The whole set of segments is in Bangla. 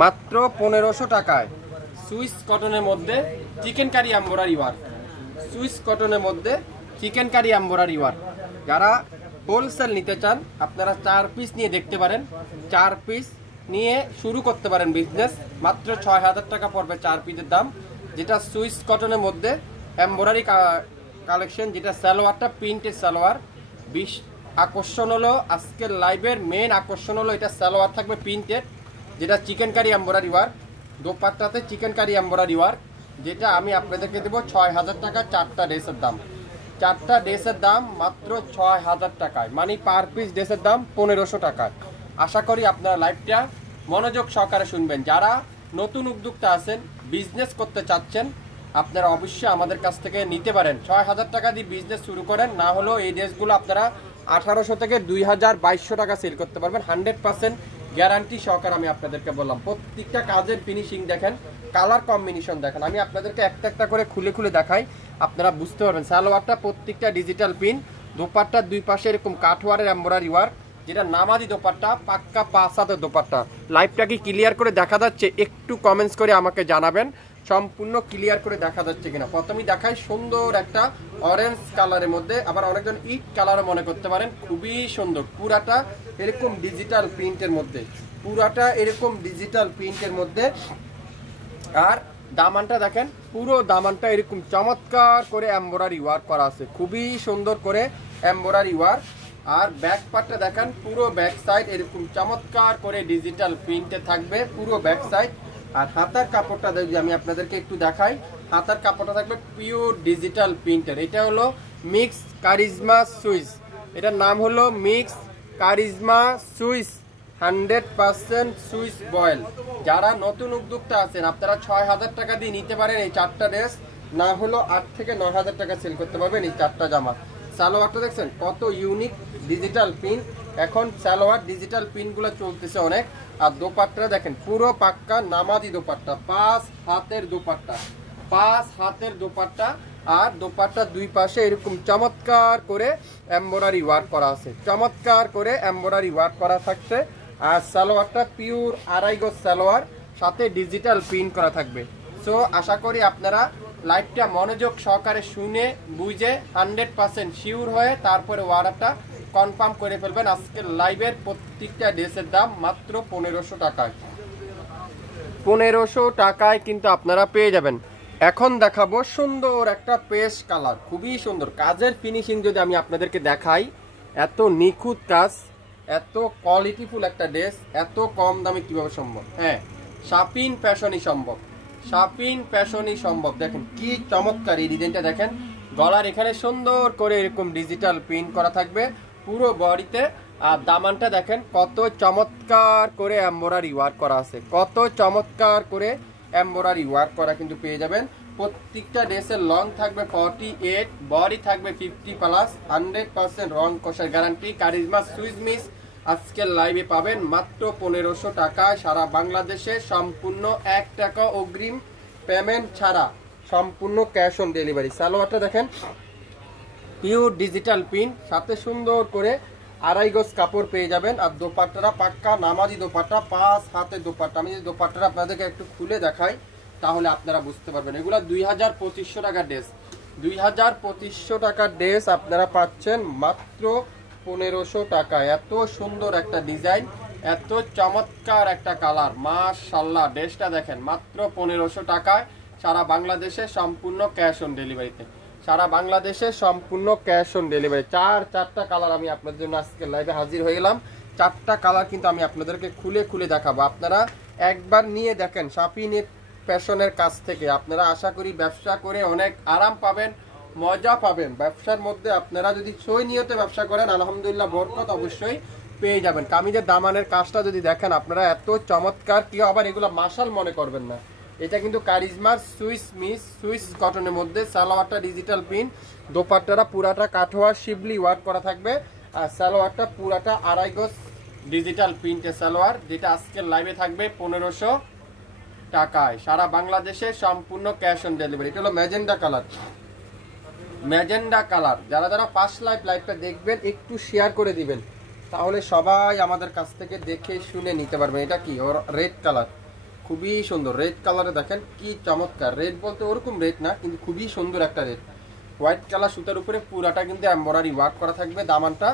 মাত্র 1500 টাকায় সুইস কটনের মধ্যে chikankari embroidery work. Swiss কটনের মধ্যে চিকেন কারি এমব্রয়ডারি ওয়ার্ক। যারা হোলসেল নিতে চান আপনারা 4 পিস নিয়ে দেখতে পারেন। 4 পিস নিয়ে শুরু করতে পারেন বিজনেস। মাত্র 6000 টাকা পড়বে 4 পিসের দাম, যেটা সুইস কটনের মধ্যে এমব্রয়ডারি কালেকশন, যেটা সালোয়ারটা প্রিন্টেড সালোয়ার। আকর্ষণ হলো আজকের লাইভের মেন আকর্ষণ হলো এটা সালোয়ার থাকবে প্রিন্টেড, যেটা চিকেন কারি এমব্রয়ডারি ওয়ার্ক। দোপাট্টাতে চিকেন কারি এমব্রয়ডারি ওয়ার্ক, যেটা আমি আপনাদেরকে দেবো 6000 টাকা 4টা ড্রেসের দাম। 4টা ড্রেসের দাম মাত্র 6000 টাকায়, মানে পার পিস ড্রেসের দাম 1500 টাকায়। আশা করি আপনারা লাইভটা মনোযোগ সহকারে শুনবেন। যারা নতুন উদ্যোক্তা আছেন, বিজনেস করতে চাচ্ছেন, আপনারা অবশ্যই আমাদের কাছ থেকে নিতে পারেন। 6000 টাকা দিয়ে বিজনেস শুরু করেন, না হলেও এই ড্রেসগুলো আপনারা 1800 থেকে 2200 টাকা সেল করতে পারবেন। 100% গ্যারান্টি সহকারে আমি আপনাদেরকে বললাম। প্রত্যেকটা কাজের ফিনিশিং দেখেন, কালার কম্বিনেশন দেখেন। আমি আপনাদেরকে একটা একটা করে খুলে খুলে দেখাই, আপনারা বুঝতে পারবেন। সালোয়ারটা প্রত্যেকটা ডিজিটাল পিন, দোপাট্টার দুই পাশে এরকম কাঠওয়ারের এমব্রয়ডারি ওয়ার্ক, যেটা নামাজি দোপাট্টা, পাক্কা 5 হাতের দোপাট্টা। লাইভটা কি ক্লিয়ার করে দেখা যাচ্ছে? একটু কমেন্টস করে আমাকে জানাবেন সম্পূর্ণ ক্লিয়ার করে দেখা যাচ্ছে কিনা। প্রথমেই দেখাই সুন্দর একটা অরেঞ্জ কালারের মধ্যে, আবার অনেকজন ইট কালার মনে করতে পারেন, খুবই সুন্দর। পুরাটা এরকম ডিজিটাল প্রিন্টের মধ্যে, পুরাটা এরকম ডিজিটাল প্রিন্টের মধ্যে। আর দামানটা দেখেন, পুরো দামানটা এরকম চমৎকার করে এমব্রয়ডারি ওয়ার্ক করা আছে, খুবই সুন্দর করে এমব্রয়ডারি ওয়ার্ক। আর ব্যাক পার্টটা দেখেন, পুরো ব্যাক সাইড এরকম চমৎকার করে ডিজিটাল প্রিন্টে থাকবে পুরো ব্যাক সাইড। আর হাতার কাপড়টা যদি আমি আপনাদেরকে একটু দেখাই, হাতার কাপড়টা থাকবে পিওর ডিজিটাল প্রিন্টের। এটা হলো মিক্স কারিজমা সুইস, এটার নাম হলো mix charisma Swiss, 100% Swiss boil. যারা নতুন উদ্যোক্তা আছেন আপনারা 6000 টাকা দিয়ে নিতে পারেন এই 4টা ড্রেস, না হলো 8 থেকে 9000 টাকা সেল করতে পারবেন এই 4টা জামা। সালোয়ারটা দেখছেন কত ইউনিক ডিজিটাল পিন, এখন সালোয়ার ডিজিটাল পিনগুলো চলতেছে অনেক। আর দোপাট্টা দেখেন পুরো পাক্কা নামাজি দোপাট্টা, 5 হাতের দোপাট্টা, 5 হাতের দোপাট্টা। আর দোপাট্টার দুই পাশে এরকম চমৎকার করে এমব্রয়ডারি ওয়ার্ক করা আছে, চমৎকার করে এমব্রয়ডারি ওয়ার্ক করা থাকছে। আর সালোয়ারটা পিওর আড়াই গজ সালোয়ার, সাথে ডিজিটাল প্রিন্ট করা থাকবে। সো আশা করি আপনারা লাইভটা মনোযোগ সহকারে শুনে বুঝে 100% শিওর হয়ে তারপরে অর্ডারটা কনফার্ম করে ফেলবেন। আজকের লাইভের প্রত্যেকটা ড্রেসের দাম মাত্র 1500 টাকায়, 1500 টাকায় কিন্তু আপনারা পেয়ে যাবেন। এখন দেখাবো সুন্দর একটা পেস্ট কালার, খুবই সুন্দর কাজের ফিনিশিং যদি আমি আপনাদেরকে দেখাই, এত নিখুঁত কাজ, এত কোয়ালিটিফুল একটা ড্রেস এত কম দামে কিভাবে সম্ভব? হ্যাঁ, শাপিন ফ্যাশনই সম্ভব, শাপিন ফ্যাশনই সম্ভব। দেখেন কি চমৎকার এই ডিজাইনটা দেখেন, গলার এখানে সুন্দর করে এরকম ডিজিটাল প্রিন্ট করা থাকবে পুরো বডিতে। আর দামানটা দেখেন কত চমৎকার করে এমব্রয়ডারি ওয়ার্ক করা আছে, কত চমৎকার করে এমব্রয়ডারি ওয়ার্ক করা কিন্তু পেয়ে যাবেন। প্রত্যেকটা ড্রেসের লং থাকবে 48, বডি থাকবে 50+, 100% রং কষার গ্যারান্টি। কারিজমা সুইস মিস আজকের লাইভে পাবেন মাত্র 1500 টাকায় সারা বাংলাদেশে, সম্পূর্ণ 1 টাকা অগ্রিম পেমেন্ট ছাড়া, সম্পূর্ণ ক্যাশ অন ডেলিভারি। সালোয়ারটা দেখেন পিওর ডিজিটাল প্রিন্ট, সাথে সুন্দর করে আড়াই গজ কাপড় পেয়ে যাবেন। আর দোপাট্টাটা পাক্কা নামাজি দোপাট্টা, 5 হাতের দোপাট্টা। আমি যদি দোপাট্টাটা আপনাদেরকে একটু খুলে দেখাই তাহলে আপনারা বুঝতে পারবেন। এগুলো 2500 টাকার ড্রেস, 2500 টাকার ড্রেস আপনারা পাচ্ছেন মাত্র 1500 টাকায়। এত সুন্দর একটা ডিজাইন, এত চমৎকার একটা কালার, মাশাআল্লাহ। ড্রেসটা দেখেন মাত্র 1500 টাকায় সারা বাংলাদেশে, সম্পূর্ণ ক্যাশ অন ডেলিভারিতে, সারা বাংলাদেশে সম্পূর্ণ ক্যাশ অন ডেলিভারি। 4টা কালার আমি আপনাদের জন্য আজকে লাইভে হাজির হয়ে গেলাম। 4টা কালার কিন্তু আমি আপনাদেরকে খুলে খুলে দেখাবো। আপনারা একবার নিয়ে দেখেন শাপিন ফ্যাশনের কাছ থেকে, আপনারা আশা করি ব্যবসা করে অনেক আরাম পাবেন, মজা পাবেন। ব্যবসার মধ্যে আপনারা যদি সই নিয়তে ব্যবসা করেন আলহামদুলিল্লাহ বরকত অবশ্যই পেয়ে যাবেন। কামিজের দামানের কাজটা যদি দেখেন আপনারা এত চমৎকার, কেউ আবার এগুলো মাশাল মনে করবেন না। এটা কিন্তু কারিজমার সুইস মিস সুইস কটনের মধ্যে, সালোয়ারটা ডিজিটাল প্রিন্ট, দোপাট্টাটা পুরাটা কাঠোয়ার শিবলি ওয়ার্ক করা থাকবে। আর সালোয়ারটা পুরাটা আড়াই গজ ডিজিটাল প্রিন্টের সালোয়ার, যেটা আজকের লাইভে থাকবে 1500 টাকায় সারা বাংলাদেশে, সম্পূর্ণ ক্যাশ অন ডেলিভারি। এটা হলো ম্যাজেন্ডা কালার, ম্যাজেন্ডা কালার। যারা যারা ফার্স্ট লাইভটা দেখবেন একটু শেয়ার করে দিবেন, তাহলে সবাই আমাদের কাছ থেকে দেখে শুনে নিতে পারবেন। এটা কি? রেড কালার, খুবই সুন্দর রেড কালারে, দেখেন কি চমৎকার। রেড বলতে ওরকম রেড না, কিন্তু খুবই সুন্দর একটা রেড। হোয়াইট কালার সুতার উপরে পুরাটা কিন্তু এমব্রয়ডারি ওয়ার্ক করা থাকবে। দামানটা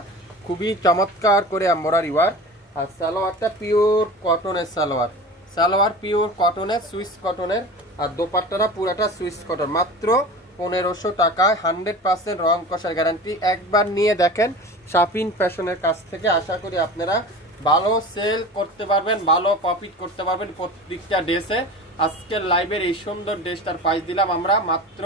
খুবই চমৎকার করে এমব্রয়ডারি ওয়ার্ক। আর সালোয়ারটা পিওর কটনের সালোয়ার, সালোয়ার পিওর কটনের, সুইস কটনের। আর দোপাট্টাটা পুরাটা সুইস কটন। মাত্র 1500 টাকায় 100% রং কষার গ্যারান্টি। একবার নিয়ে দেখেন শাপিন ফ্যাশনের কাছ থেকে। আশা করি আপনারা ভালো সেল করতে পারবেন, ভালো প্রফিট করতে পারবেন প্রত্যেকটা ড্রেসে। আজকের লাইভের এই সুন্দর ড্রেসটার প্রাইস দিলাম আমরা মাত্র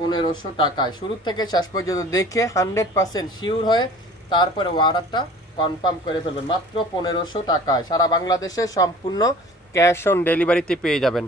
1500 টাকায়। শুরু থেকে শেষ পর্যন্ত দেখে 100% শিওর হয়ে তারপরে অর্ডারটা কনফার্ম করে ফেলবেন। মাত্র 1500 টাকায় সারা বাংলাদেশে সম্পূর্ণ ক্যাশ অন ডেলিভারিতে পেয়ে যাবেন।